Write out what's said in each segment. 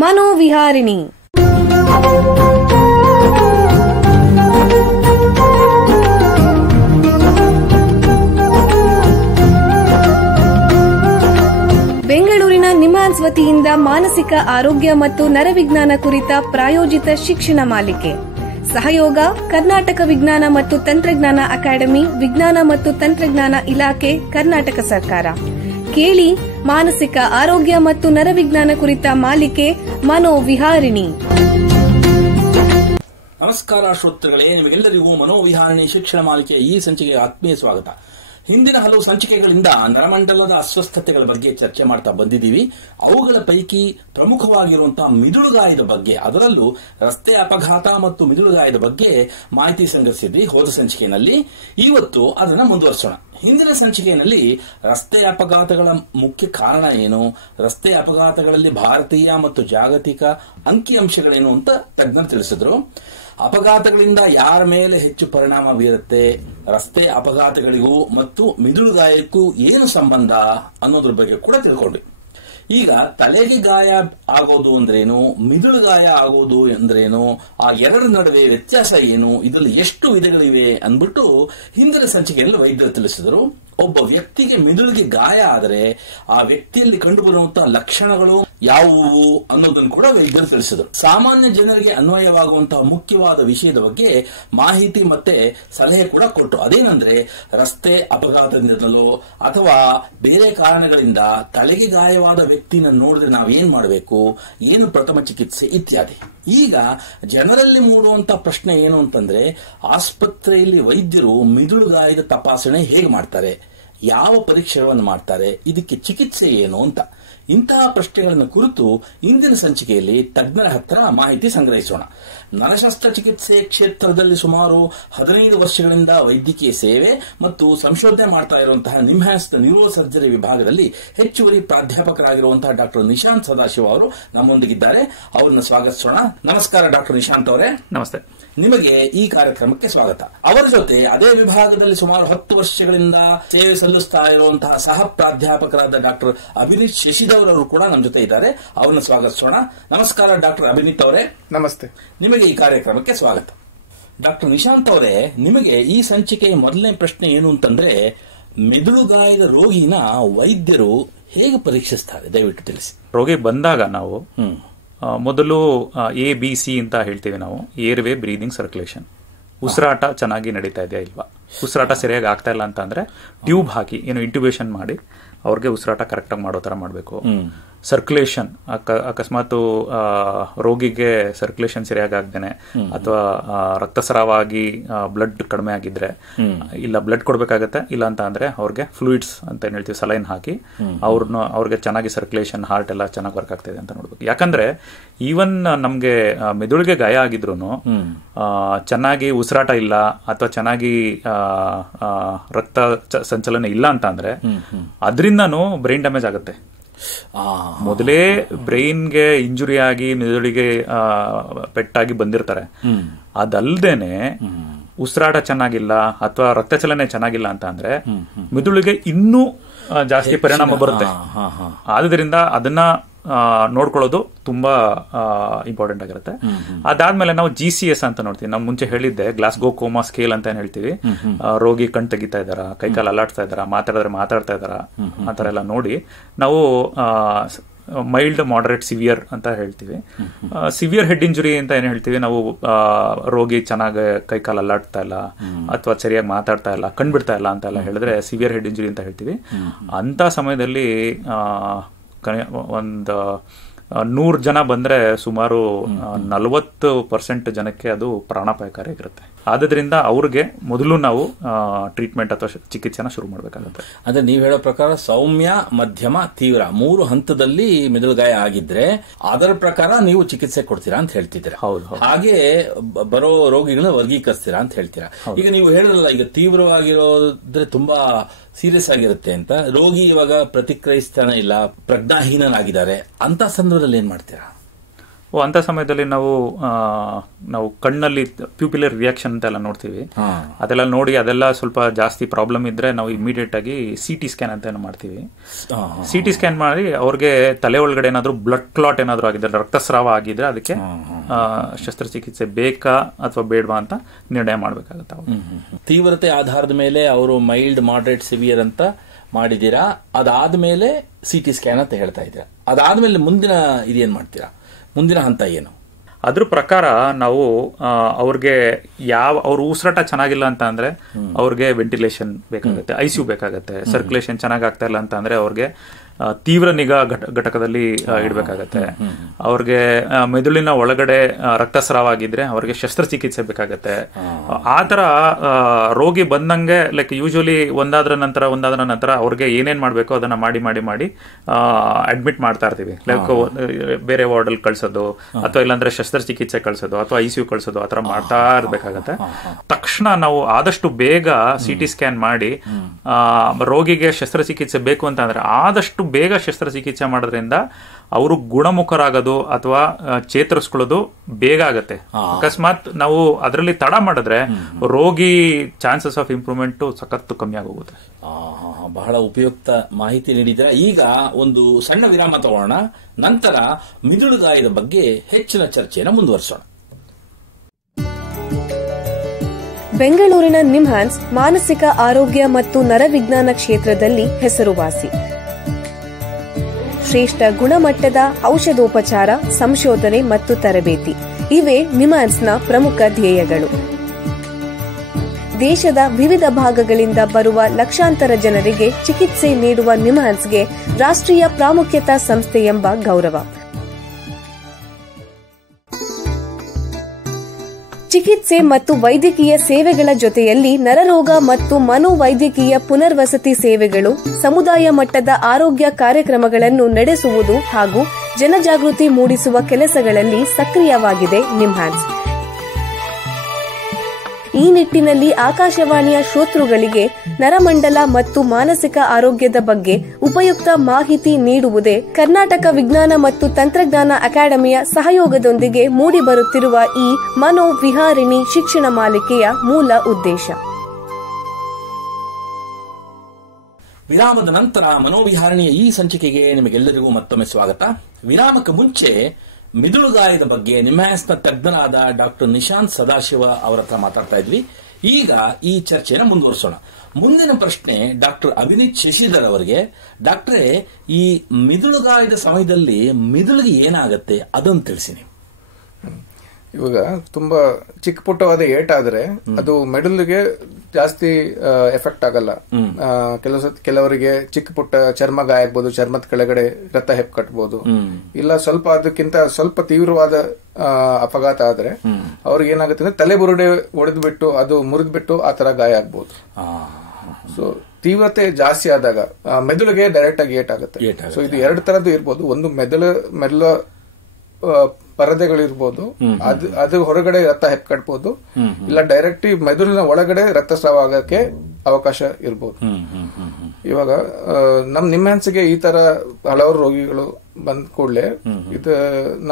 ಮನೋವಿಹಾರಿಣಿ. ಬೆಂಗಳೂರಿನ ನಿಮ್ಹಾನ್ಸ್ ವತಿಯಿಂದ ಮಾನಸಿಕ ಆರೋಗ್ಯ ಮತ್ತು ನರವಿಜ್ಞಾನ ಕುರಿತ ಪ್ರಾಯೋಜಿತ ಶಿಕ್ಷಣ ಮಾಲಿಕೆ. ಸಹಯೋಗ ಕರ್ನಾಟಕ ವಿಜ್ಞಾನ ಮತ್ತು ತಂತ್ರಜ್ಞಾನ ಅಕಾಡೆಮಿ, ವಿಜ್ಞಾನ ಮತ್ತು ತಂತ್ರಜ್ಞಾನ ಇಲಾಖೆ, ಕರ್ನಾಟಕ ಸರ್ಕಾರ. ಕೇಳಿ ಮಾನಸಿಕ ಆರೋಗ್ಯ ಮತ್ತು ನರವಿಜ್ಞಾನ ಕುರಿತ ಮಾಲಿಕೆ ಮನೋವಿಹಾರಿಣಿ. ನಮಸ್ಕಾರ ಶ್ರೋತೃಗಳೇ, ನಿಮಗೆಲ್ಲರಿಗೂ ಮನೋವಿಹಾರಿಣಿ ಶಿಕ್ಷಣ ಮಾಲಿಕೆಯ ಈ ಸಂಚಿಕೆಗೆ ಆತ್ಮೀಯ ಸ್ವಾಗತ. ಹಿಂದಿನ ಹಲವು ಸಂಚಿಕೆಗಳಿಂದ ನರಮಂಡಲದ ಅಸ್ವಸ್ಥತೆಗಳ ಬಗ್ಗೆ ಚರ್ಚೆ ಮಾಡ್ತಾ ಬಂದಿದ್ದೀವಿ. ಅವುಗಳ ಪೈಕಿ ಪ್ರಮುಖವಾಗಿರುವಂತಹ ಮಿದುಳುಗಾಯದ ಬಗ್ಗೆ, ಅದರಲ್ಲೂ ರಸ್ತೆ ಅಪಘಾತ ಮತ್ತು ಮಿದುಳುಗಾಯದ ಬಗ್ಗೆ ಮಾಹಿತಿ ಸಂಗ್ರಹಿಸಿದ್ವಿ ಹೋದ ಸಂಚಿಕೆಯಲ್ಲಿ. ಇವತ್ತು ಅದನ್ನು ಮುಂದುವರಿಸೋಣ. ಹಿಂದಿನ ಸಂಚಿಕೆಯಲ್ಲಿ ರಸ್ತೆ ಅಪಘಾತಗಳ ಮುಖ್ಯ ಕಾರಣ ಏನು, ರಸ್ತೆ ಅಪಘಾತಗಳಲ್ಲಿ ಭಾರತೀಯ ಮತ್ತು ಜಾಗತಿಕ ಅಂಕಿಅಂಶಗಳೇನು ಅಂತ ತಜ್ಞರು ತಿಳಿಸಿದ್ರು. ಅಪಘಾತಗಳಿಂದ ಯಾರ ಮೇಲೆ ಹೆಚ್ಚು ಪರಿಣಾಮ ಬೀರುತ್ತೆ, ರಸ್ತೆ ಅಪಘಾತಗಳಿಗೂ ಮತ್ತು ಮಿದುಳುಗಾಯಕ್ಕೂ ಏನು ಸಂಬಂಧ ಅನ್ನೋದ್ರ ಬಗ್ಗೆ ಕೂಡ ತಿಳ್ಕೊಂಡ್ವಿ. ಈಗ ತಲೆಗೆ ಗಾಯ ಆಗೋದು ಅಂದ್ರೇನು, ಮಿದುಳುಗಾಯ ಆಗೋದು ಅಂದ್ರೇನು, ಆ ಎರಡರ ನಡುವೆ ವ್ಯತ್ಯಾಸ ಏನು, ಇದರಲ್ಲಿ ಎಷ್ಟು ವಿಧಗಳಿವೆ ಅಂದ್ಬಿಟ್ಟು ಹಿಂದಿನ ಸಂಚಿಕೆಯಲ್ಲಿ ವೈದ್ಯರು ತಿಳಿಸಿದರು. ಒಬ್ಬ ವ್ಯಕ್ತಿಗೆ ಮಿದುಳಿಗೆ ಗಾಯ ಆದರೆ ಆ ವ್ಯಕ್ತಿಯಲ್ಲಿ ಕಂಡುಬರುವಂತಹ ಲಕ್ಷಣಗಳು ಯಾವುವು ಅನ್ನೋದನ್ನು ಕೂಡ ವೈದ್ಯರು ತಿಳಿಸಿದರು. ಸಾಮಾನ್ಯ ಜನರಿಗೆ ಅನ್ವಯವಾಗುವಂತಹ ಮುಖ್ಯವಾದ ವಿಷಯದ ಬಗ್ಗೆ ಮಾಹಿತಿ ಮತ್ತೆ ಸಲಹೆ ಕೂಡ ಕೊಟ್ಟರು. ಅದೇನಂದ್ರೆ, ರಸ್ತೆ ಅಪಘಾತದಿಂದಲೋ ಅಥವಾ ಬೇರೆ ಕಾರಣಗಳಿಂದ ತಲೆಗೆ ಗಾಯವಾದ ವ್ಯಕ್ತಿನ ನೋಡಿದ್ರೆ ನಾವೇನ್ ಮಾಡಬೇಕು, ಏನು ಪ್ರಥಮ ಚಿಕಿತ್ಸೆ ಇತ್ಯಾದಿ. ಈಗ ಜನರಲ್ಲಿ ಮೂಡುವಂತಹ ಪ್ರಶ್ನೆ ಏನು ಅಂತಂದ್ರೆ, ಆಸ್ಪತ್ರೆಯಲ್ಲಿ ವೈದ್ಯರು ಮಿದುಳುಗಾಯದ ತಪಾಸಣೆ ಹೇಗೆ ಮಾಡ್ತಾರೆ, ಯಾವ ಪರೀಕ್ಷೆಗಳನ್ನು ಮಾಡ್ತಾರೆ, ಇದಕ್ಕೆ ಚಿಕಿತ್ಸೆ ಏನು ಅಂತ. ಇಂತಹ ಪ್ರಶ್ನೆಗಳನ್ನು ಕುರಿತು ಇಂದಿನ ಸಂಚಿಕೆಯಲ್ಲಿ ತಜ್ಞರ ಹತ್ರ ಮಾಹಿತಿ ಸಂಗ್ರಹಿಸೋಣ. ನರಶಸ್ತ್ರಚಿಕಿತ್ಸೆ ಕ್ಷೇತ್ರದಲ್ಲಿ ಸುಮಾರು 15 ವರ್ಷಗಳಿಂದ ವೈದ್ಯಕೀಯ ಸೇವೆ ಮತ್ತು ಸಂಶೋಧನೆ ಮಾಡ್ತಾ ಇರುವಂತಹ ನಿಮ್ಹಾನ್ಸ್ ನ್ಯೂರೋ ಸರ್ಜರಿ ವಿಭಾಗದಲ್ಲಿ ಹೆಚ್ಚುವರಿ ಪ್ರಾಧ್ಯಾಪಕರಾಗಿರುವಂತಹ ಡಾಕ್ಟರ್ ನಿಶಾಂತ್ ಸದಾಶಿವ ಅವರು ನಮ್ಮೊಂದಿಗಿದ್ದಾರೆ. ಅವರನ್ನು ಸ್ವಾಗತಿಸೋಣ. ನಮಸ್ಕಾರ ಡಾಕ್ಟರ್ ನಿಶಾಂತ್ ಅವರೇ. ನಮಸ್ತೆ. ನಿಮಗೆ ಈ ಕಾರ್ಯಕ್ರಮಕ್ಕೆ ಸ್ವಾಗತ. ಅವರ ಜೊತೆ ಅದೇ ವಿಭಾಗದಲ್ಲಿ ಸುಮಾರು 10 ವರ್ಷಗಳಿಂದ ಸೇವೆ ಸಲ್ಲಿಸ್ತಾ ಇರುವಂತಹ ಸಹ ಪ್ರಾಧ್ಯಾಪಕರಾದ ಡಾಕ್ಟರ್ ಅಭಿನಿತ್ ಶಶಿಧರ್ ಅವರು ಕೂಡ ನಮ್ಮ ಜೊತೆ ಇದ್ದಾರೆ. ಅವರನ್ನು ಸ್ವಾಗತಿಸೋಣ. ನಮಸ್ಕಾರ ಡಾಕ್ಟರ್ ಅಭಿನಿತ್ ಅವರೇ. ನಮಸ್ತೆ. ನಿಮಗೆ ಈ ಕಾರ್ಯಕ್ರಮಕ್ಕೆ ಸ್ವಾಗತ. ಡಾಕ್ಟರ್ ನಿಶಾಂತ್ ಅವರೇ, ನಿಮಗೆ ಈ ಸಂಚಿಕೆಯ ಮೊದಲನೇ ಪ್ರಶ್ನೆ ಏನು ಅಂತಂದ್ರೆ, ಮೆದುಳುಗಾಯದ ರೋಗಿನ ವೈದ್ಯರು ಹೇಗೆ ಪರೀಕ್ಷಿಸ್ತಾರೆ, ದಯವಿಟ್ಟು ತಿಳಿಸಿ. ರೋಗಿ ಬಂದಾಗ ನಾವು ಮೊದಲು ABC ಅಂತ ಹೇಳ್ತೀವಿ ನಾವು, ಏರ್ವೇ ಬ್ರೀದಿಂಗ್ ಸರ್ಕ್ಯುಲೇಷನ್. ಉಸಿರಾಟ ಚೆನ್ನಾಗಿ ನಡೀತಾ ಇದೆಯಾ ಇಲ್ವಾ, ಉಸಿರಾಟ ಸರಿಯಾಗಿ ಆಗ್ತಾ ಇಲ್ಲ ಅಂತ ಅಂದ್ರೆ ಟ್ಯೂಬ್ ಹಾಕಿ ಏನು ಇಂಟ್ಯೂಬೇಷನ್ ಮಾಡಿ ಅವ್ರಿಗೆ ಉಸಿರಾಟ ಕರೆಕ್ಟಾಗಿ ಮಾಡೋ ತರ ಮಾಡಬೇಕು. ಸರ್ಕ್ಯುಲೇಷನ್, ಅಕಸ್ಮಾತ್ ರೋಗಿಗೆ ಸರ್ಕ್ಯುಲೇಷನ್ ಸರಿಯಾಗಿ ಆಗ್ದೇನೆ ಅಥವಾ ರಕ್ತಸ್ರಾವಾಗಿ ಬ್ಲಡ್ ಕಡಿಮೆ ಆಗಿದ್ರೆ, ಇಲ್ಲ ಬ್ಲಡ್ ಕೊಡ್ಬೇಕಾಗತ್ತೆ, ಇಲ್ಲ ಅಂತ ಅಂದ್ರೆ ಅವ್ರಿಗೆ ಫ್ಲೂಯಿಡ್ಸ್ ಅಂತ ಏನ್ ಹೇಳ್ತೀವಿ ಸಲೈನ್ ಹಾಕಿ ಅವ್ರಿಗೆ ಚೆನ್ನಾಗಿ ಸರ್ಕ್ಯುಲೇಷನ್, ಹಾರ್ಟ್ ಎಲ್ಲ ಚೆನ್ನಾಗಿ ವರ್ಕ್ ಆಗ್ತಾ ಇದೆ ಅಂತ ನೋಡ್ಬೇಕು. ಯಾಕಂದ್ರೆ ಈವನ್ ನಮ್ಗೆ ಮೆದುಳಿಗೆ ಗಾಯ ಆಗಿದ್ರು ಚೆನ್ನಾಗಿ ಉಸಿರಾಟ ಇಲ್ಲ ಅಥವಾ ಚೆನ್ನಾಗಿ ರಕ್ತ ಸಂಚಲನ ಇಲ್ಲ ಅಂತ ಅಂದ್ರೆ ಅದರಿಂದನೂ ಬ್ರೈನ್ ಡ್ಯಾಮೇಜ್ ಆಗುತ್ತೆ. ಮೊದಲೇ ಬ್ರೈನ್ಗೆ ಇಂಜುರಿ ಆಗಿ ಮೆದುಳಿಗೆ ಪೆಟ್ಟಾಗಿ ಬಂದಿರ್ತಾರೆ. ಅದಲ್ದೇನೆ ಉಸಿರಾಟ ಚೆನ್ನಾಗಿಲ್ಲ ಅಥವಾ ರಕ್ತ ಚಲನೆ ಚೆನ್ನಾಗಿಲ್ಲ ಅಂತ ಅಂದ್ರೆ ಮೆದುಳಿಗೆ ಇನ್ನೂ ಜಾಸ್ತಿ ಪರಿಣಾಮ ಬರುತ್ತೆ. ಆದ್ರಿಂದ ಅದನ್ನ ನೋಡ್ಕೊಳ್ಳೋದು ತುಂಬಾ ಇಂಪಾರ್ಟೆಂಟ್ ಆಗಿರುತ್ತೆ. ಅದಾದ್ಮೇಲೆ ನಾವು GCS ಅಂತ ನೋಡ್ತೀವಿ. ನಾವು ಮುಂಚೆ ಹೇಳಿದ್ದೆ ಗ್ಲಾಸ್ಗೋ ಕೋಮಾ ಸ್ಕೇಲ್ ಅಂತ ಏನ್ ಹೇಳ್ತೀವಿ. ರೋಗಿ ಕಣ್ ತೆಗಿತಾ ಇದಾರ, ಕೈಕಾಲು ಅಲ್ಲಾಡ್ತಾ ಇದಾರ, ಮಾತಾಡ್ತಾ ಇದಾರ, ಆ ತರ ಎಲ್ಲ ನೋಡಿ ನಾವು ಮೈಲ್ಡ್, ಮಾಡರೇಟ್, ಸಿವಿಯರ್ ಅಂತ ಹೇಳ್ತೀವಿ. ಸಿವಿಯರ್ ಹೆಡ್ ಇಂಜುರಿ ಅಂತ ಏನ್ ಹೇಳ್ತೀವಿ ನಾವು, ರೋಗಿ ಚೆನ್ನಾಗಿ ಕೈಕಾಲು ಅಲ್ಲಾಡ್ತಾ ಇಲ್ಲ ಅಥವಾ ಸರಿಯಾಗಿ ಮಾತಾಡ್ತಾ ಇಲ್ಲ, ಕಣ್ಬಿಡ್ತಾ ಇಲ್ಲ ಅಂತ ಎಲ್ಲ ಹೇಳಿದ್ರೆ ಸಿವಿಯರ್ ಹೆಡ್ ಇಂಜುರಿ ಅಂತ ಹೇಳ್ತೀವಿ. ಅಂತ ಸಮಯದಲ್ಲಿ ಒಂದು 100 ಜನ ಬಂದ್ರೆ ಸುಮಾರು 40% ಜನಕ್ಕೆ ಅದು ಪ್ರಾಣಾಪಾಯಕಾರಿಯಾಗಿರುತ್ತೆ. ಆದ್ರಿಂದ ಅವ್ರಿಗೆ ಮೊದಲು ನಾವು ಟ್ರೀಟ್ಮೆಂಟ್ ಅಥವಾ ಚಿಕಿತ್ಸೆನ ಶುರು ಮಾಡಬೇಕಾಗುತ್ತೆ. ಅಂದ್ರೆ ನೀವು ಹೇಳೋ ಪ್ರಕಾರ ಸೌಮ್ಯ, ಮಧ್ಯಮ, ತೀವ್ರ 3 ಹಂತದಲ್ಲಿ ಮೆದುಳುಗಾಯ ಆಗಿದ್ರೆ ಅದರ ಪ್ರಕಾರ ನೀವು ಚಿಕಿತ್ಸೆ ಕೊಡ್ತೀರಾ ಅಂತ ಹೇಳ್ತಿದ್ದೀರಾ. ಹೌದು. ಹಾಗೆ ಬರೋ ರೋಗಿಗಳನ್ನ ವರ್ಗೀಕರಿಸ್ತೀರಾ ಅಂತ ಹೇಳ್ತೀರಾ. ಈಗ ನೀವು ಹೇಳಿರಲ್ಲ, ಈಗ ತೀವ್ರವಾಗಿರೋದ್ರೆ ತುಂಬಾ ಸೀರಿಯಸ್ ಆಗಿರುತ್ತೆ ಅಂತ, ರೋಗಿ ಇವಾಗ ಪ್ರತಿಕ್ರಿಯಿಸ್ತಾನೆ ಇಲ್ಲ, ಪ್ರಜ್ಞಾಹೀನನಾಗಿದ್ದಾರೆ, ಅಂತ ಸಂದರ್ಭದಲ್ಲಿ ಏನ್ ಮಾಡ್ತೀರಾ? ಅಂತ ಸಮಯದಲ್ಲಿ ನಾವು ಕಣ್ಣಲ್ಲಿ ಪ್ಯೂಪಿಲರ್ ರಿಯಾಕ್ಷನ್ ಅಂತೆಲ್ಲ ನೋಡ್ತೀವಿ. ಅದೆಲ್ಲ ನೋಡಿ ಅದೆಲ್ಲ ಸ್ವಲ್ಪ ಜಾಸ್ತಿ ಪ್ರಾಬ್ಲಮ್ ಇದ್ರೆ ನಾವು ಇಮಿಡಿಯೇಟ್ ಆಗಿ CT ಸ್ಕ್ಯಾನ್ ಅಂತ ಮಾಡ್ತೀವಿ. CT ಸ್ಕ್ಯಾನ್ ಮಾಡಿ ಅವ್ರಿಗೆ ತಲೆ ಒಳಗಡೆ ಏನಾದ್ರು ಬ್ಲಡ್ ಕ್ಲಾಟ್ ಏನಾದ್ರು ಆಗಿದ್ರೆ, ರಕ್ತಸ್ರಾವ ಆಗಿದ್ರೆ ಅದಕ್ಕೆ ಶಸ್ತ್ರಚಿಕಿತ್ಸೆ ಬೇಕಾ ಅಥವಾ ಬೇಡವಾ ಅಂತ ನಿರ್ಣಯ ಮಾಡಬೇಕಾಗುತ್ತೆ. ತೀವ್ರತೆ ಆಧಾರದ ಮೇಲೆ ಅವರು ಮೈಲ್ಡ್, ಮಾಡರೇಟ್, ಸಿವಿಯರ್ ಅಂತ ಮಾಡಿದೀರಾ. ಅದಾದ್ಮೇಲೆ CT ಸ್ಕ್ಯಾನ್ ಅಂತ ಹೇಳ್ತಾ ಇದ್ದೀರಾ. ಅದಾದ್ಮೇಲೆ ಮುಂದಿನ ಇದೇನ್ ಮಾಡ್ತೀರಾ? ಮುಂದಿನ ಹಂತ ಏನು? ಅದ್ರ ಪ್ರಕಾರ ನಾವು ಅವ್ರಿಗೆ ಅವ್ರ ಉಸಿರಾಟ ಚೆನ್ನಾಗಿಲ್ಲ ಅಂತ ಅಂದ್ರೆ ಅವ್ರಿಗೆ ವೆಂಟಿಲೇಷನ್ ಬೇಕಾಗುತ್ತೆ, ICU ಬೇಕಾಗುತ್ತೆ. ಸರ್ಕ್ಯುಲೇಷನ್ ಚೆನ್ನಾಗಿ ಆಗ್ತಾ ಇಲ್ಲ ಅಂತ ಅಂದ್ರೆ ಅವ್ರಿಗೆ ತೀವ್ರ ನಿಗಾ ಘಟಕದಲ್ಲಿ ಇಡಬೇಕಾಗತ್ತೆ. ಅವ್ರಿಗೆ ಮೆದುಳಿನ ಒಳಗಡೆ ರಕ್ತಸ್ರಾವ ಆಗಿದ್ರೆ ಅವ್ರಿಗೆ ಶಸ್ತ್ರಚಿಕಿತ್ಸೆ ಬೇಕಾಗತ್ತೆ. ಆ ತರ ರೋಗಿ ಬಂದಂಗೆ ಲೈಕ್ ಯೂಶಲಿ ಒಂದಾದ್ರ ನಂತರ ಅವ್ರಿಗೆ ಏನೇನ್ ಮಾಡ್ಬೇಕೋ ಅದನ್ನ ಮಾಡಿ ಅಡ್ಮಿಟ್ ಮಾಡ್ತಾ ಇರ್ತೀವಿ. ಲೈಕ್ ಬೇರೆ ವಾರ್ಡ್ ಅಲ್ಲಿ ಕಳ್ಸೋದು ಅಥವಾ ಇಲ್ಲಾಂದ್ರೆ ಶಸ್ತ್ರಚಿಕಿತ್ಸೆ ಕಳ್ಸೋದು ಅಥವಾ ICU ಕಳ್ಸೋದು ಆತರ ಮಾಡ್ತಾ ಇರ್ಬೇಕಾಗತ್ತೆ. ತಕ್ಷಣ ನಾವು ಆದಷ್ಟು ಬೇಗ CT ಸ್ಕ್ಯಾನ್ ಮಾಡಿ ರೋಗಿಗೆ ಶಸ್ತ್ರಚಿಕಿತ್ಸೆ ಬೇಕು ಅಂತ ಅಂದ್ರೆ ಆದಷ್ಟು ಬೇಗ ಶಸ್ತ್ರಚಿಕಿತ್ಸೆ ಮಾಡೋದ್ರಿಂದ ಅವರು ಗುಣಮುಖರಾಗೋದು ಅಥವಾ ಚೇತರಿಸ್ಕೊಳ್ಳೋದು ಬೇಗ ಆಗತ್ತೆ. ಅಕಸ್ಮಾತ್ ನಾವು ಅದರಲ್ಲಿ ತಡ ಮಾಡಿದ್ರೆ ರೋಗಿ ಚಾನ್ಸಸ್ ಆಫ್ ಇಂಪ್ರೂವ್ಮೆಂಟ್ ಸಖತ್ತು ಕಮ್ಮಿ ಆಗೋಗುತ್ತೆ. ಬಹಳ ಉಪಯುಕ್ತ ಮಾಹಿತಿ ನೀಡಿದ್ರೆ. ಈಗ ಒಂದು ಸಣ್ಣ ವಿರಾಮ ತಗೋಣ. ನಂತರ ಮಿದುಳುಗಾಯದ ಬಗ್ಗೆ ಹೆಚ್ಚಿನ ಚರ್ಚೆಯನ್ನು ಮುಂದುವರಿಸೋಣ. ಬೆಂಗಳೂರಿನ ನಿಮ್ಹಾನ್ಸ್ ಮಾನಸಿಕ ಆರೋಗ್ಯ ಮತ್ತು ನರವಿಜ್ಞಾನ ಕ್ಷೇತ್ರದಲ್ಲಿ ಹೆಸರುವಾಸಿ. ಶ್ರೇಷ್ಠ ಗುಣಮಟ್ಟದ ಔಷಧೋಪಚಾರ, ಸಂಶೋಧನೆ ಮತ್ತು ತರಬೇತಿ ಇವೇ ನಿಮ್ಹಾನ್ಸ್ನ ಪ್ರಮುಖ ಧ್ಯೇಯಗಳು. ದೇಶದ ವಿವಿಧ ಭಾಗಗಳಿಂದ ಬರುವ ಲಕ್ಷಾಂತರ ಜನರಿಗೆ ಚಿಕಿತ್ಸೆ ನೀಡುವ ನಿಮ್ಹಾನ್ಸ್ಗೆ ರಾಷ್ಟ್ರೀಯ ಪ್ರಾಮುಖ್ಯತಾ ಸಂಸ್ಥೆ ಎಂಬ ಗೌರವ. ಚಿಕಿತ್ಸೆ ಮತ್ತು ವೈದ್ಯಕೀಯ ಸೇವೆಗಳ ಜೊತೆಯಲ್ಲಿ ನರರೋಗ ಮತ್ತು ಮನೋವೈದ್ಯಕೀಯ ಪುನರ್ವಸತಿ ಸೇವೆಗಳು, ಸಮುದಾಯ ಮಟ್ಟದ ಆರೋಗ್ಯ ಕಾರ್ಯಕ್ರಮಗಳನ್ನು ನಡೆಸುವುದು ಹಾಗೂ ಜನಜಾಗೃತಿ ಮೂಡಿಸುವ ಕೆಲಸಗಳಲ್ಲಿ ಸಕ್ರಿಯವಾಗಿದೆ ನಿಮ್ಹಾನ್ಸ್. ಈ ನಿಟ್ಟಿನಲ್ಲಿ ಆಕಾಶವಾಣಿಯ ಶ್ರೋತೃಗಳಿಗೆ ನರಮಂಡಲ ಮತ್ತು ಮಾನಸಿಕ ಆರೋಗ್ಯದ ಬಗ್ಗೆ ಉಪಯುಕ್ತ ಮಾಹಿತಿ ನೀಡುವುದೇ ಕರ್ನಾಟಕ ವಿಜ್ಞಾನ ಮತ್ತು ತಂತ್ರಜ್ಞಾನ ಅಕಾಡೆಮಿಯ ಸಹಯೋಗದೊಂದಿಗೆ ಮೂಡಿಬರುತ್ತಿರುವ ಈ ಮನೋವಿಹಾರಿಣಿ ಶಿಕ್ಷಣ ಮಾಲಿಕೆಯ ಮೂಲ ಉದ್ದೇಶ. ವಿರಾಮದ ನಂತರ ಮನೋವಿಹಾರಣಿಯ ಈ ಸಂಚಿಕೆಗೆ ನಿಮಗೆಲ್ಲರಿಗೂ ಮತ್ತೊಮ್ಮೆ ಸ್ವಾಗತ. ವಿರಾಮಕ್ಕೆ ಮುಂಚೆ ಮಿದುಳುಗಾಯದ ಬಗ್ಗೆ ನಿಮ್ಹಾನ್ಸ್ನ ತಜ್ಞರಾದ ಡಾಕ್ಟರ್ ನಿಶಾಂತ್ ಸದಾಶಿವ ಅವರ ಹತ್ರ ಮಾತಾಡ್ತಾ ಇದ್ವಿ. ಈಗ ಈ ಚರ್ಚೆಯನ್ನು ಮುಂದುವರಿಸೋಣ. ಮುಂದಿನ ಪ್ರಶ್ನೆ ಡಾಕ್ಟರ್ ಅಭಿನಿತ್ ಶಶಿಧರ್ ಅವರಿಗೆ. ಡಾಕ್ಟ್ರೇ, ಈ ಮಿದುಳುಗಾಯದ ಸಮಯದಲ್ಲಿ ಮಿದುಳಿಗೆ ಏನಾಗುತ್ತೆ ಅದನ್ನು ತಿಳಿಸಿ ನೀವು. ಇವಾಗ ತುಂಬಾ ಚಿಕ್ಕ ಪುಟ್ಟವಾದ ಏಟಾದ್ರೆ ಅದು ಮೆದುಳಿಗೆ ಜಾಸ್ತಿ ಎಫೆಕ್ಟ್ ಆಗಲ್ಲ. ಕೆಲವರಿಗೆ ಚಿಕ್ಕ ಪುಟ್ಟ ಚರ್ಮ ಗಾಯ ಆಗ್ಬೋದು, ಚರ್ಮದ ಕೆಳಗಡೆ ರಕ್ತ ಹೆಪ್ಪು ಕಟ್ಬೋದು. ಇಲ್ಲ ಸ್ವಲ್ಪ ಅದಕ್ಕಿಂತ ಸ್ವಲ್ಪ ತೀವ್ರವಾದ ಅಪಘಾತ ಆದ್ರೆ ಅವ್ರಿಗೆ ಏನಾಗುತ್ತೆ ಅಂದ್ರೆ ತಲೆ ಬುರುಡೆ ಒಡೆದು ಬಿಟ್ಟು ಅದು ಮುರಿದು ಬಿಟ್ಟು ಆ ತರ ಗಾಯ ಆಗ್ಬೋದು. ಸೊ ತೀವ್ರತೆ ಜಾಸ್ತಿ ಆದಾಗ ಮೆದುಳಿಗೆ ಡೈರೆಕ್ಟ್ ಆಗಿ ಏಟಾಗುತ್ತೆ. ಸೊ ಇದು ಎರಡು ತರದ್ದು ಇರ್ಬೋದು. ಒಂದು ಮೆದುಳು ಪರದೆಗಳಿರ್ಬೋದು, ಅದು ಹೊರಗಡೆ ರಕ್ತ ಹೆಪ್ಪು ಕಟ್ಬೋದು. ಇಲ್ಲ ಡೈರೆಕ್ಟ್ ಮೆದುಳಿನ ಒಳಗಡೆ ರಕ್ತಸ್ರಾವ ಆಗಕ್ಕೆ ಅವಕಾಶ ಇರ್ಬೋದು. ಇವಾಗ ನಿಮ್ಹಾನ್ಸ್ಗೆ ಈ ತರ ಹಲವಾರು ರೋಗಿಗಳು ಬಂದ ಕೂಡಲೇ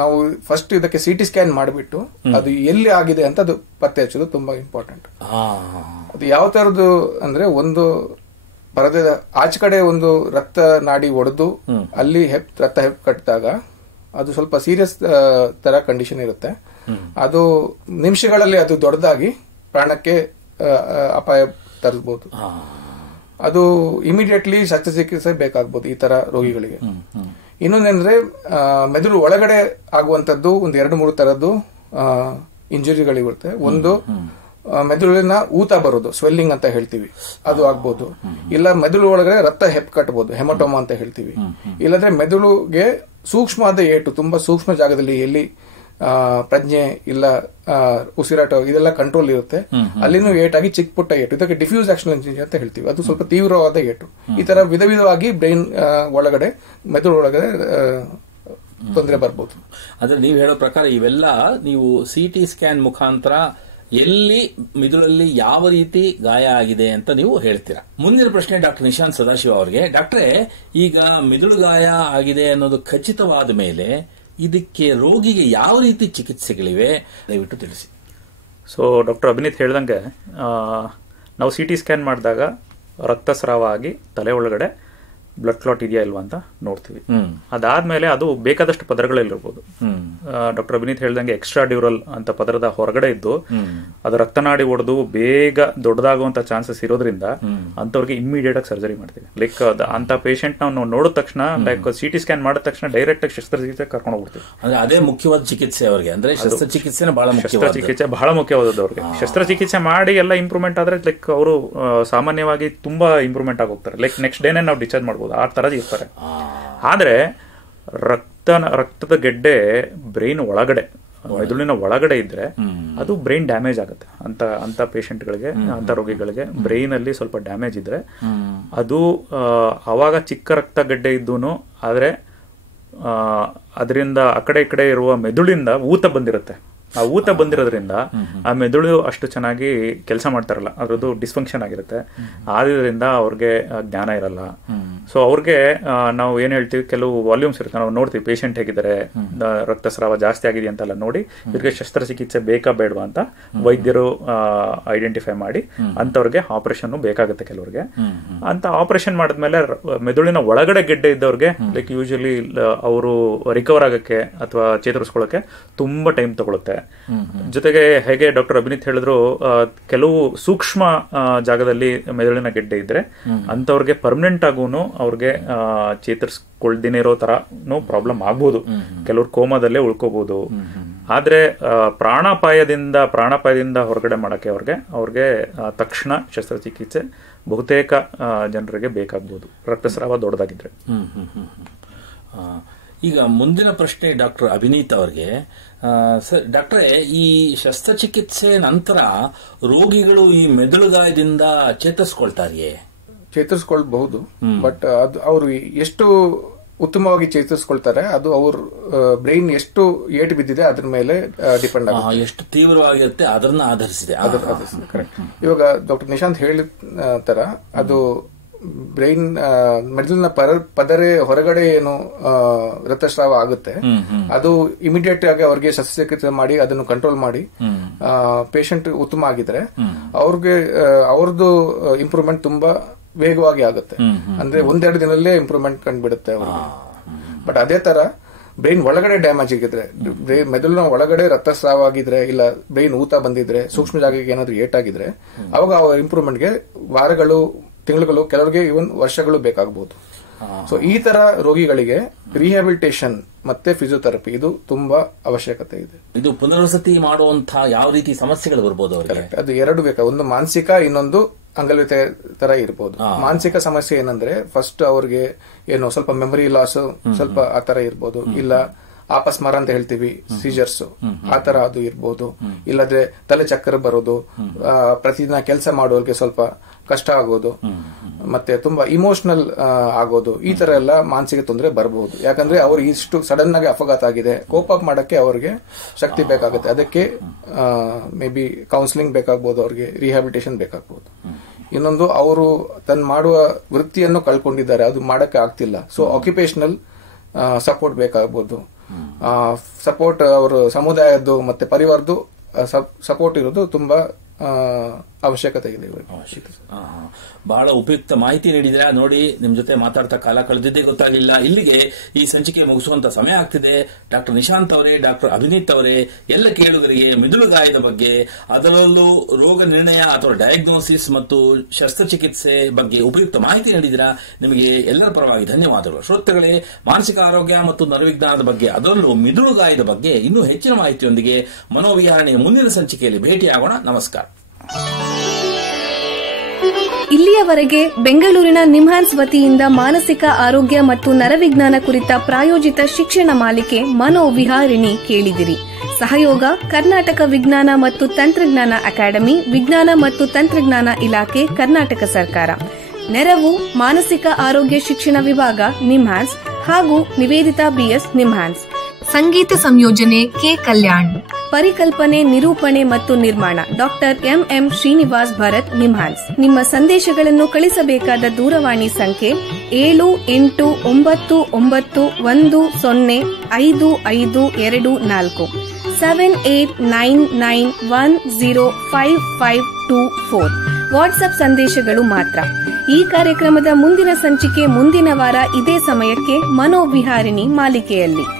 ನಾವು ಫಸ್ಟ್ ಇದಕ್ಕೆ CT ಸ್ಕ್ಯಾನ್ ಮಾಡಿಬಿಟ್ಟು ಅದು ಎಲ್ಲಿ ಆಗಿದೆ ಅಂತ ಅದು ಪತ್ತೆ ಹಚ್ಚೋದು ತುಂಬಾ ಇಂಪಾರ್ಟೆಂಟ್. ಅದು ಯಾವ ತರದ್ದು ಅಂದ್ರೆ, ಒಂದು ಪರದೆ ಆಚೆ ಕಡೆ ಒಂದು ರಕ್ತ ನಾಡಿ ಒಡೆದು ಅಲ್ಲಿ ರಕ್ತ ಹೆಪ್ಪು ಕಟ್ಟಿದಾಗ ಅದು ಸ್ವಲ್ಪ ಸೀರಿಯಸ್ ತರ ಕಂಡೀಷನ್ ಇರುತ್ತೆ. ಅದು ನಿಮಿಷಗಳಲ್ಲಿ ಅದು ದೊಡ್ಡದಾಗಿ ಪ್ರಾಣಕ್ಕೆ ಅಪಾಯ ತರಬಹುದು. ಅದು ಇಮಿಡಿಯೇಟ್ಲಿ ಶಸ್ತ್ರಚಿಕಿತ್ಸೆ ಬೇಕಾಗಬಹುದು ಈ ತರ ರೋಗಿಗಳಿಗೆ. ಇನ್ನೊಂದಂದ್ರೆ ಮೆದುಳು ಒಳಗಡೆ ಆಗುವಂತದ್ದು ಒಂದು 2-3 ತರದ್ದು ಇಂಜುರಿಗಳಿರುತ್ತೆ. ಒಂದು ಮೆದುಳಿನ ಊತ ಬರೋದು, ಸ್ವೆಲ್ಲಿಂಗ್ ಅಂತ ಹೇಳ್ತೀವಿ, ಅದು ಆಗ್ಬೋದು. ಇಲ್ಲ ಮೆದುಳು ಒಳಗಡೆ ರಕ್ತ ಹೆಪ್ಪು ಕಟ್ಟಬಹುದು, ಹೆಮಟೋಮಾ ಅಂತ ಹೇಳ್ತೀವಿ. ಇಲ್ಲಂದ್ರೆ ಮೆದುಳುಗೆ ಸೂಕ್ಷ್ಮವಾದ ಏಟು, ತುಂಬಾ ಸೂಕ್ಷ್ಮ ಜಾಗದಲ್ಲಿ ಎಲ್ಲಿ ಪ್ರಜ್ಞೆ ಇಲ್ಲ ಉಸಿರಾಟ ಇದೆಲ್ಲ ಕಂಟ್ರೋಲ್ ಇರುತ್ತೆ, ಅಲ್ಲಿನೂ ಏಟಾಗಿ ಚಿಕ್ಕ ಪುಟ್ಟ ಏಟು, ಇದಕ್ಕೆ ಡಿಫ್ಯೂಸ್ ಆಕ್ಷನ್ ಇಂಜುರಿ ಅಂತ ಹೇಳ್ತೀವಿ. ಅದು ಸ್ವಲ್ಪ ತೀವ್ರವಾದ ಏಟು. ಈ ತರ ವಿಧ ವಿಧವಾಗಿ ಬ್ರೈನ್ ಒಳಗಡೆ ಮೆದುಳು ಒಳಗಡೆ ತೊಂದರೆ ಬರ್ಬೋದು. ಅಂದ್ರೆ ನೀವು ಹೇಳೋ ಪ್ರಕಾರ ಇವೆಲ್ಲ ನೀವು CT ಸ್ಕ್ಯಾನ್ ಮುಖಾಂತರ ಎಲ್ಲಿ ಮಿದುಳಲ್ಲಿ ಯಾವ ರೀತಿ ಗಾಯ ಆಗಿದೆ ಅಂತ ನೀವು ಹೇಳ್ತೀರಾ. ಮುಂದಿನ ಪ್ರಶ್ನೆ ಡಾಕ್ಟರ್ ನಿಶಾಂತ್ ಸದಾಶಿವ ಅವರಿಗೆ. ಡಾಕ್ಟ್ರೇ, ಈಗ ಮಿದುಳು ಗಾಯ ಆಗಿದೆ ಅನ್ನೋದು ಖಚಿತವಾದ ಮೇಲೆ ಇದಕ್ಕೆ ರೋಗಿಗೆ ಯಾವ ರೀತಿ ಚಿಕಿತ್ಸೆಗಳಿವೆ ದಯವಿಟ್ಟು ತಿಳಿಸಿ. ಸೊ ಡಾಕ್ಟರ್ ಅಭಿನೀತ್ ಹೇಳ್ದಂಗೆ ನಾವು CT ಸ್ಕ್ಯಾನ್ ಮಾಡಿದಾಗ ರಕ್ತಸ್ರಾವ ಆಗಿ ತಲೆ ಒಳಗಡೆ ಬ್ಲಡ್ ಕ್ಲಾಟ್ ಇದೆಯಾ ಇಲ್ವಾ ಅಂತ ನೋಡ್ತೀವಿ. ಅದಾದ್ಮೇಲೆ ಅದು ಬೇಕಾದಷ್ಟು ಪದರಗಳಲ್ಲಿರ್ಬೋದು. ಡಾಕ್ಟರ್ ಅಭಿನೀತ್ ಹೇಳ್ದಂಗೆ ಎಕ್ಸ್ಟ್ರಾ ಡ್ಯೂರಲ್ ಅಂತ ಪದರದ ಹೊರಗಡೆ ಇದ್ದು ಅದು ರಕ್ತನಾಡಿ ಒಡೆದು ಬೇಗ ದೊಡ್ಡದಾಗುವಂತ ಚಾನ್ಸಸ್ ಇರೋದ್ರಿಂದ ಅಂತವ್ರಿಗೆ ಇಮ್ಮಿಡಿಯೇಟ್ ಆಗಿ ಸರ್ಜರಿ ಮಾಡ್ತೀವಿ. ಲೈಕ್ ಅಂತ ಪೇಷಂಟ್ ನಾವು ನೋಡಿದ ತಕ್ಷಣ ಲೈಕ್ CT ಸ್ಕ್ಯಾನ್ ಮಾಡಿದ ತಕ್ಷಣ ಡೈರೆಕ್ಟ್ ಆಗಿ ಶಸ್ತ್ರಚಿಕಿತ್ಸೆ ಕರ್ಕೊಂಡು ಹೋಗ್ಬಿಡ್ತೀವಿ. ಅಂದ್ರೆ ಅದೇ ಮುಖ್ಯವಾದ ಚಿಕಿತ್ಸೆ ಅವರಿಗೆ, ಅಂದ್ರೆ ಶಸ್ತ್ರಚಿಕಿತ್ಸೆ ಬಹಳ ಮುಖ್ಯವಾದದ್ದು ಅವ್ರಿಗೆ. ಶಸ್ತ್ರಚಿಕಿತ್ಸೆ ಮಾಡಿ ಎಲ್ಲ ಇಂಪ್ರೂವ್ಮೆಂಟ್ ಆದ್ರೆ ಲೈಕ್ ಅವರು ಸಾಮಾನ್ಯವಾಗಿ ತುಂಬಾ ಇಂಪ್ರೂವ್ಮೆಂಟ್ ಆಗೋಗ್ತಾರೆ. ಲೈಕ್ ನೆಕ್ಸ್ಟ್ ಡೇನೇ ನಾವು ಡಿಸ್ಚಾರ್ಜ್ ಮಾಡ್ಬೋದು, ಆ ತರ ಇರ್ತಾರೆ. ಆದ್ರೆ ರಕ್ತದ ಗೆಡ್ಡೆ ಬ್ರೈನ್ ಒಳಗಡೆ, ಮೆದುಳಿನ ಒಳಗಡೆ ಇದ್ರೆ ಅದು ಬ್ರೈನ್ ಡ್ಯಾಮೇಜ್ ಆಗುತ್ತೆ. ಅಂತ ಪೇಷಂಟ್ಗಳಿಗೆ, ಅಂತ ರೋಗಿಗಳಿಗೆ ಬ್ರೈನ್ ಅಲ್ಲಿ ಸ್ವಲ್ಪ ಡ್ಯಾಮೇಜ್ ಇದ್ರೆ ಅದು ಅವಾಗ ಚಿಕ್ಕ ರಕ್ತಗಡ್ಡೆ ಇದ್ದೂನು ಆದ್ರೆ ಅದರಿಂದ ಆ ಕಡೆ ಈ ಕಡೆ ಇರುವ ಮೆದುಳಿಂದ ಊತ ಬಂದಿರುತ್ತೆ. ಆ ಊತ ಬಂದಿರೋದ್ರಿಂದ ಆ ಮೆದುಳು ಅಷ್ಟು ಚೆನ್ನಾಗಿ ಕೆಲಸ ಮಾಡ್ತಾರಲ್ಲ, ಅದ್ರದ್ದು ಡಿಸ್ಫಂಕ್ಷನ್ ಆಗಿರುತ್ತೆ. ಆದ್ರಿಂದ ಅವ್ರಿಗೆ ಜ್ಞಾನ ಇರಲ್ಲ. ಸೊ ಅವ್ರಿಗೆ ನಾವು ಏನ್ ಹೇಳ್ತೀವಿ, ಕೆಲವು ವಾಲ್ಯೂಮ್ಸ್ ಇರುತ್ತೆ, ನಾವು ನೋಡ್ತೀವಿ ಪೇಷಂಟ್ ಹೇಗಿದ್ದಾರೆ, ರಕ್ತಸ್ರಾವ ಜಾಸ್ತಿ ಆಗಿದೆ ಅಂತೆಲ್ಲ ನೋಡಿ ಇವ್ರಿಗೆ ಶಸ್ತ್ರಚಿಕಿತ್ಸೆ ಬೇಕಾ ಬೇಡವಾ ಅಂತ ವೈದ್ಯರು ಐಡೆಂಟಿಫೈ ಮಾಡಿ ಅಂತವ್ರಿಗೆ ಆಪರೇಷನ್ ಬೇಕಾಗುತ್ತೆ ಕೆಲವ್ರಿಗೆ. ಅಂತ ಆಪರೇಷನ್ ಮಾಡಿದ್ಮೇಲೆ ಮೆದುಳಿನ ಒಳಗಡೆ ಗೆಡ್ಡೆ ಇದ್ದವ್ರಿಗೆ ಲೈಕ್ ಯೂಶಲಿ ಅವರು ರಿಕವರ್ ಆಗಕ್ಕೆ ಅಥವಾ ಚೇತರಿಸ್ಕೊಳ್ಳಕ್ಕೆ ತುಂಬಾ ಟೈಮ್ ತಗೊಳುತ್ತೆ. ಜೊತೆಗೆ ಹೇಗೆ ಡಾಕ್ಟರ್ ಅಭಿನೀತ್ ಹೇಳಿದ್ರು, ಕೆಲವು ಸೂಕ್ಷ್ಮ ಜಾಗದಲ್ಲಿ ಮೆದುಳಿನ ಗೆಡ್ಡೆ ಇದ್ರೆ ಅಂತವ್ರಿಗೆ ಪರ್ಮನೆಂಟ್ ಆಗೂ ಅವ್ರಿಗೆ ಚೇತರಿಸ್ಕೊಳ್ದೇನೆ ಇರೋ ತರನು ಪ್ರಾಬ್ಲಮ್ ಆಗ್ಬೋದು. ಕೆಲವ್ರು ಕೋಮಾದಲ್ಲೇ ಉಳ್ಕೋಬಹುದು. ಆದ್ರೆ ಪ್ರಾಣಾಪಾಯದಿಂದ ಹೊರಗಡೆ ಮಾಡಕ್ಕೆ ಅವ್ರಿಗೆ ತಕ್ಷಣ ಶಸ್ತ್ರಚಿಕಿತ್ಸೆ ಬಹುತೇಕ ಜನರಿಗೆ ಬೇಕಾಗ್ಬೋದು, ರಕ್ತಸ್ರಾವ ದೊಡ್ಡದಾಗಿದ್ರೆ. ಈಗ ಮುಂದಿನ ಪ್ರಶ್ನೆ ಡಾಕ್ಟರ್ ಅಭಿನೀತ್ ಅವರಿಗೆ. ಸರ್ ಡಾಕ್ಟ್ರೇ, ಈ ಶಸ್ತ್ರಚಿಕಿತ್ಸೆ ನಂತರ ರೋಗಿಗಳು ಈ ಮೆದುಳುಗಾಯದಿಂದ ಚೇತರಿಸ್ಕೊಳ್ತಾರೆಯೇ? ಚೇತರಿಸ್ಕೊಳ್ಬಹುದು, ಬಟ್ ಅದು ಅವರು ಎಷ್ಟು ಉತ್ತಮವಾಗಿ ಚೇತರಿಸ್ಕೊಳ್ತಾರೆ ಅದು ಅವ್ರ ಬ್ರೈನ್ ಎಷ್ಟು ಏಟು ಬಿದ್ದಿದೆ ಅದ್ರ ಮೇಲೆ ಡಿಪೆಂಡ್ ಆಗುತ್ತೆ. ಎಷ್ಟು ತೀವ್ರವಾಗಿರುತ್ತೆ ಅದನ್ನ ಆಧರಿಸಿದೆ. ಕರೆಕ್ಟ್. ಇವಾಗ ಡಾಕ್ಟರ್ ನಿಶಾಂತ್ ಹೇಳಿದ ತರ ಅದು ಬ್ರೈನ್ ಮೆದುಳಿನ ಪದರೆ ಹೊರಗಡೆ ಏನು ರಕ್ತಸ್ರಾವ ಆಗುತ್ತೆ ಅದು ಇಮಿಡಿಯೇಟ್ ಆಗಿ ಅವ್ರಿಗೆ ಶಸ್ತ್ರಚಿಕಿತ್ಸೆ ಮಾಡಿ ಅದನ್ನು ಕಂಟ್ರೋಲ್ ಮಾಡಿ ಪೇಷಂಟ್ ಉತ್ತಮ ಆಗಿದ್ರೆ ಅವ್ರದ್ದು ಇಂಪ್ರೂವ್ಮೆಂಟ್ ತುಂಬಾ ವೇಗವಾಗಿ ಆಗುತ್ತೆ. ಅಂದ್ರೆ ಒಂದೆರಡು ದಿನದಲ್ಲೇ ಇಂಪ್ರೂವ್ಮೆಂಟ್ ಕಂಡುಬಿಡುತ್ತೆ ಅವ್ರಿಗೆ. ಬಟ್ ಅದೇ ತರ ಬ್ರೈನ್ ಒಳಗಡೆ ಡ್ಯಾಮೇಜ್ ಆಗಿದ್ರೆ, ಮೆದುಳಿನ ಒಳಗಡೆ ರಕ್ತಸ್ರಾವ ಆಗಿದ್ರೆ, ಇಲ್ಲ ಬ್ರೈನ್ ಊತ ಬಂದಿದ್ರೆ, ಸೂಕ್ಷ್ಮ ಜಾಗಕ್ಕೆ ಏನಾದ್ರು ಏಟಾಗಿದ್ರೆ ಅವಾಗ ಅವ್ರ ಇಂಪ್ರೂವ್ಮೆಂಟ್ಗೆ ವಾರಗಳು, ತಿಂಗಳುಗಳು, ಕೆಲವರಿಗೆ ಇವನ್ ವರ್ಷಗಳು ಬೇಕಾಗಬಹುದು. ಸೊ ಈ ತರ ರೋಗಿಗಳಿಗೆ ರಿಹ್ಯಾಬಿಲಿಟೇಷನ್ ಮತ್ತೆ ಫಿಸಿಯೋಥೆರಪಿ ಇದು ತುಂಬಾ ಅವಶ್ಯಕತೆ ಇದೆ. ಇದು ಪುನರ್ವಸತಿ ಮಾಡುವಂತಹ ಯಾವ ರೀತಿ ಸಮಸ್ಯೆಗಳು ಬರ್ಬೋದು ಅವರಿಗೆ? ಅದು ಎರಡು ಬೇಕಾ, ಒಂದು ಮಾನಸಿಕ, ಇನ್ನೊಂದು ಅಂಗವಿಕಲತೆ ತರ ಇರಬಹುದು. ಮಾನಸಿಕ ಸಮಸ್ಯೆ ಏನಂದ್ರೆ ಫಸ್ಟ್ ಅವ್ರಿಗೆ ಏನು ಸ್ವಲ್ಪ ಮೆಮೊರಿ ಲಾಸ್ ಸ್ವಲ್ಪ ಆತರ ಇರ್ಬೋದು, ಇಲ್ಲ ಆಪಸ್ಮಾರ ಅಂತ ಹೇಳ್ತೀವಿ, ಸೀಜರ್ಸ್ ಆತರ ಅದು ಇರ್ಬೋದು, ಇಲ್ಲದ್ರೆ ತಲೆ ಚಕ್ಕರ್ ಬರೋದು, ಪ್ರತಿದಿನ ಕೆಲಸ ಮಾಡೋರಿಗೆ ಸ್ವಲ್ಪ ಕಷ್ಟ ಆಗೋದು, ಮತ್ತೆ ತುಂಬಾ ಇಮೋಷನಲ್ ಆಗೋದು, ಈ ತರ ಎಲ್ಲ ಮಾನಸಿಕ ತೊಂದರೆ ಬರಬಹುದು. ಯಾಕಂದ್ರೆ ಅವ್ರು ಇಷ್ಟು ಸಡನ್ ಆಗಿ ಅಪಘಾತ ಆಗಿದೆ, ಕೋಪ್ ಅಪ್ ಮಾಡಕ್ಕೆ ಅವ್ರಿಗೆ ಶಕ್ತಿ ಬೇಕಾಗುತ್ತೆ. ಅದಕ್ಕೆ ಮೇ ಬಿ ಕೌನ್ಸಿಲಿಂಗ್ ಬೇಕಾಗಬಹುದು, ಅವ್ರಿಗೆ ರಿಹ್ಯಾಬಿಲಿಟೇಷನ್ ಬೇಕಾಗಬಹುದು. ಇನ್ನೊಂದು ಅವರು ತನ್ನ ಮಾಡುವ ವೃತ್ತಿಯನ್ನು ಕಳ್ಕೊಂಡಿದ್ದಾರೆ, ಅದು ಮಾಡಕ್ಕೆ ಆಗ್ತಿಲ್ಲ. ಸೊ ಆಕ್ಯುಪೇಷನಲ್ ಸಪೋರ್ಟ್ ಬೇಕಾಗಬಹುದು. ಸಪೋರ್ಟ್ ಅವರು ಸಮುದಾಯದ್ದು ಮತ್ತೆ ಪರಿವಾರದ್ದು ಸಪೋರ್ಟ್ ಇರೋದು ತುಂಬಾ ಅವಶ್ಯಕತೆ ಇದೆ. ಬಹಳ ಉಪಯುಕ್ತ ಮಾಹಿತಿ ನೀಡಿದ್ರೆ. ನೋಡಿ, ನಿಮ್ ಜೊತೆ ಮಾತಾಡ್ತಾ ಕಾಲ ಕಳೆದಿದ್ದೇ ಗೊತ್ತಾಗಲಿಲ್ಲ. ಇಲ್ಲಿಗೆ ಈ ಸಂಚಿಕೆ ಮುಗಿಸುವಂತ ಸಮಯ ಆಗ್ತಿದೆ. ಡಾಕ್ಟರ್ ನಿಶಾಂತ್ ಅವರೇ, ಡಾಕ್ಟರ್ ಅಭಿನೀತ್ ಅವರೇ, ಎಲ್ಲ ಕೇಳುಗರಿಗೆ ಮೆದುಳುಗಾಯದ ಬಗ್ಗೆ, ಅದರಲ್ಲೂ ರೋಗ ನಿರ್ಣಯ ಅಥವಾ ಡಯಾಗ್ನೋಸಿಸ್ ಮತ್ತು ಶಸ್ತ್ರಚಿಕಿತ್ಸೆ ಬಗ್ಗೆ ಉಪಯುಕ್ತ ಮಾಹಿತಿ ನೀಡಿದಿರಾ. ನಿಮಗೆ ಎಲ್ಲರ ಪರವಾಗಿ ಧನ್ಯವಾದಗಳು. ಶ್ರೋತೃಗಳೇ, ಮಾನಸಿಕ ಆರೋಗ್ಯ ಮತ್ತು ನರವಿಜ್ಞಾನದ ಬಗ್ಗೆ, ಅದರಲ್ಲೂ ಮೆದುಳುಗಾಯದ ಬಗ್ಗೆ ಇನ್ನೂ ಹೆಚ್ಚಿನ ಮಾಹಿತಿಯೊಂದಿಗೆ ಮನೋವಿಹಾರಣೆಯ ಮುಂದಿನ ಸಂಚಿಕೆಯಲ್ಲಿ ಭೇಟಿಯಾಗೋಣ. ನಮಸ್ಕಾರ. ಇಲ್ಲಿಯವರೆಗೆ ಬೆಂಗಳೂರಿನ ನಿಮ್ಹಾನ್ಸ್ ವತಿಯಿಂದ ಮಾನಸಿಕ ಆರೋಗ್ಯ ಮತ್ತು ನರವಿಜ್ಞಾನ ಕುರಿತ ಪ್ರಾಯೋಜಿತ ಶಿಕ್ಷಣ ಮಾಲಿಕೆ ಮನೋವಿಹಾರಿಣಿ ಕೇಳಿದಿರಿ. ಸಹಯೋಗ ಕರ್ನಾಟಕ ವಿಜ್ಞಾನ ಮತ್ತು ತಂತ್ರಜ್ಞಾನ ಅಕಾಡೆಮಿ, ವಿಜ್ಞಾನ ಮತ್ತು ತಂತ್ರಜ್ಞಾನ ಇಲಾಖೆ, ಕರ್ನಾಟಕ ಸರ್ಕಾರ. ನೆರವು ಮಾನಸಿಕ ಆರೋಗ್ಯ ಶಿಕ್ಷಣ ವಿಭಾಗ, ನಿಮ್ಹಾನ್ಸ್ ಹಾಗೂ ನಿವೇದಿತಾ BS, ನಿಮ್ಹಾನ್ಸ್. ಸಂಗೀತ ಸಂಯೋಜನೆ ಕೆ. ಕಲ್ಯಾಣ್. ಪರಿಕಲ್ಪನೆ, ನಿರೂಪಣೆ ಮತ್ತು ನಿರ್ಮಾಣ ಡಾಕ್ಟರ್ ಎಂಎಂ ಶ್ರೀನಿವಾಸ್ ಭರತ್ ನಿಮ್ಹಾನ್ಸ್. ನಿಮ್ಮ ಸಂದೇಶಗಳನ್ನು ಕಳಿಸಬೇಕಾದ ದೂರವಾಣಿ ಸಂಖ್ಯೆ 7891105524 7899105524. ವಾಟ್ಸ್ಆಪ್ ಸಂದೇಶಗಳು ಮಾತ್ರ. ಈ ಕಾರ್ಯಕ್ರಮದ ಮುಂದಿನ ಸಂಚಿಕೆ ಮುಂದಿನ ವಾರ ಇದೇ ಸಮಯಕ್ಕೆ ಮನೋವಿಹಾರಿಣಿ ಮಾಲಿಕೆಯಲ್ಲಿ.